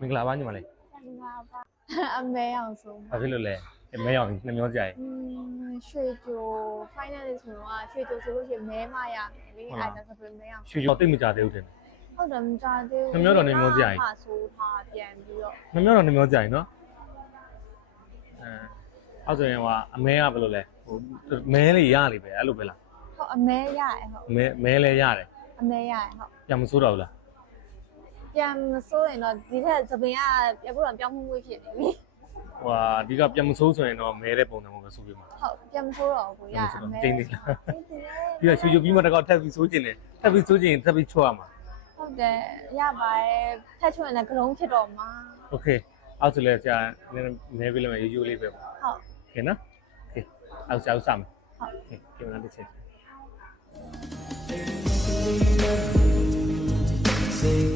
မင်္ဂလာပါညီမလေး အမဲအောင်ဆုံး ဘာဖြစ်လို့လဲမဲရောင်နှမျောကြရည် ရွှေကြို finalist ဆိုတော့ရွှေကြိုဆိုလို့ရှိရင်မဲမရတယ်လေအဲ့ဒါဆိုပြီးမဲအောင် ရွှေရောတိတ်မကြသေးဘူးတင် ဟုတ်တယ်မကြသေးဘူး နှမျောတော့နှမျောကြရည် ဟာဆိုထားပြန်ပြီးတော့ နှမျောတော့နှမျောကြရည်နော်အဲ့ဆိုရင်ကအမဲကဘယ်လိုလဲဟိုမဲလေးရလိမ့်ပဲအဲ့လိုပဲလား ဟုတ်အမဲရတယ်ဟုတ် မဲလဲရတယ် အမဲရတယ်ဟုတ် ပြန်မစိုးတော့ဘူးလား ပြန်မစိုးရင်တော့ဒီထက်သပင်ကပြဖို့တော့ပြောင်းမှုဖြစ်နေပြီ ဟိုအဓိကပြန်မစိုးဆိုရင်တော့မဲတဲ့ပုံစံမျိုးပဲစိုးပြမှာ ဟုတ်ပြန်မစိုးတော့ဘူးရအမဲ တင်းနေလားပြီးတော့ရွှေရွှေပြီးမှတော့ထပ်ပြီးစိုးကျင်တယ်ထပ်ပြီးစိုးကျင်ထပ်ပြီးချော့ရမှာ ဟုတ်တယ်ရပါတယ်ဖက်ချွန်းတဲ့ကလုံးဖြစ်တော့မှာ โอเคအဲ့ဆိုလဲကြာမဲပေးလိုက်မယ်ရိုးရိုးလေးပဲပေါ့ ဟုတ် โอเคနော်โอเคအဲ့ဆိုစမယ် ဟုတ် โอเคကင်မရာတစ်ချက် Say